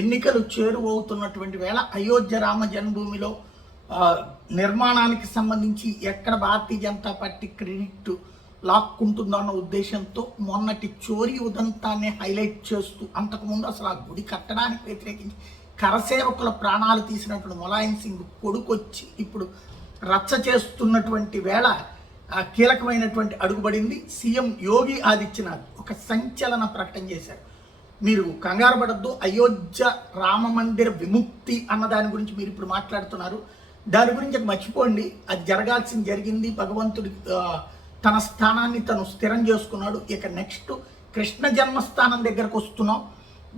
ఎన్నికలు చేరువవుతున్నటువంటి వేళ అయోధ్య రామ జన్మభూమిలో నిర్మాణానికి సంబంధించి ఎక్కడ భారతీయ జనతా పార్టీ క్రెడిట్ లాక్కుంటుందో అన్న ఉద్దేశంతో మొన్నటి చోరీ ఉదంతాన్ని హైలైట్ చేస్తూ అంతకుముందు అసలు ఆ గుడి కట్టడానికి వ్యతిరేకించి కరసేవకుల ప్రాణాలు తీసినటువంటి ములాయం సింగ్ కొడుకొచ్చి ఇప్పుడు రచ్చ చేస్తున్నటువంటి వేళ కీలకమైనటువంటి అడుగుబడింది. సీఎం యోగి ఆదిత్యనాథ్ ఒక సంచలన ప్రకటన చేశారు. మీరు కంగారు పడద్దు, అయోధ్య రామ మందిర విముక్తి అన్న దాని గురించి మీరు ఇప్పుడు మాట్లాడుతున్నారు. దాని గురించి మర్చిపోండి, అది జరగాల్సింది జరిగింది. భగవంతుడి తన స్థానాన్ని తను స్థిరం చేసుకున్నాడు. ఇక నెక్స్ట్ కృష్ణ జన్మస్థానం దగ్గరకు వస్తున్నాం,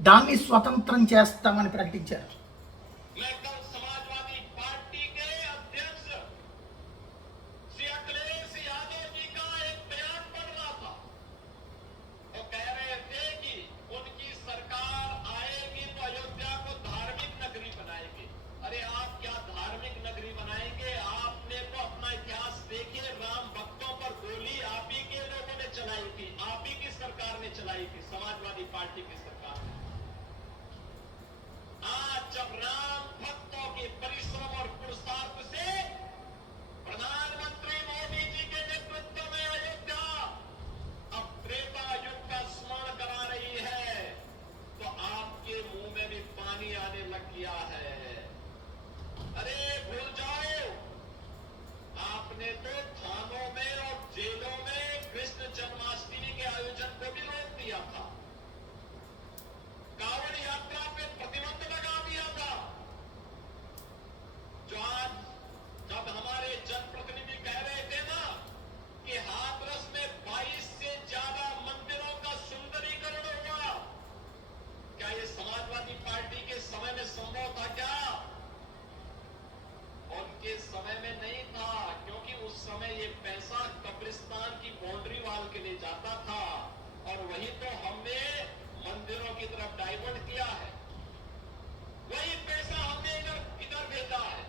దాన్ని స్వతంత్రం చేస్తామని ప్రకటించారు. चलाई थी समाजवादी पार्टी की सरकार। आज जब राम भक्तों के परिश्रम और पुरुषार्थ से प्रधानमंत्री मोदी जी के नेतृत्व में अयोध्या अब त्रेता युग का स्मरण करा रही है, तो आपके मुंह में भी पानी आने लग गया है। अरे भूल जाओ, आपने तो थानों में और जेलों में कृष्ण जन्माष्टमी के आयोजन को भी रोक दिया था, कांवड़ यात्रा पे प्रतिबंध लगा दिया था। जो आज जब हमारे जनप्रतिनिधि कह रहे थे ना कि हाथरस में 22 से ज्यादा मंदिरों का सुंदरीकरण हुआ, क्या ये समाजवादी पार्टी के समय में संभव था? क्या उनके समय में नहीं था, क्योंकि उस समय ये पैसा कब्रिस्तान की बाउंड्री वाल के लिए जाता था और वही तो हमने मंदिरों की तरफ डाइवर्ट किया है। वही पैसा हमने इधर भेजा है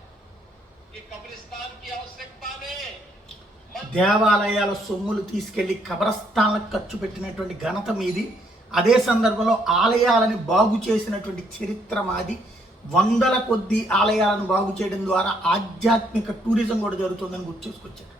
कि कब्रिस्तान की आवश्यकता में దేవాలయాల సొమ్ములు తీసుకెళ్లి కబ్రస్థాన్లకు ఖర్చు పెట్టినటువంటి ఘనత మీది. అదే సందర్భంలో ఆలయాలను బాగు చేసినటువంటి చరిత్ర మాది. వందల కొద్ది ఆలయాలను బాగు చేయడం ద్వారా ఆధ్యాత్మిక టూరిజం కూడా జరుగుతుందని గుర్తు చేసుకొచ్చారు.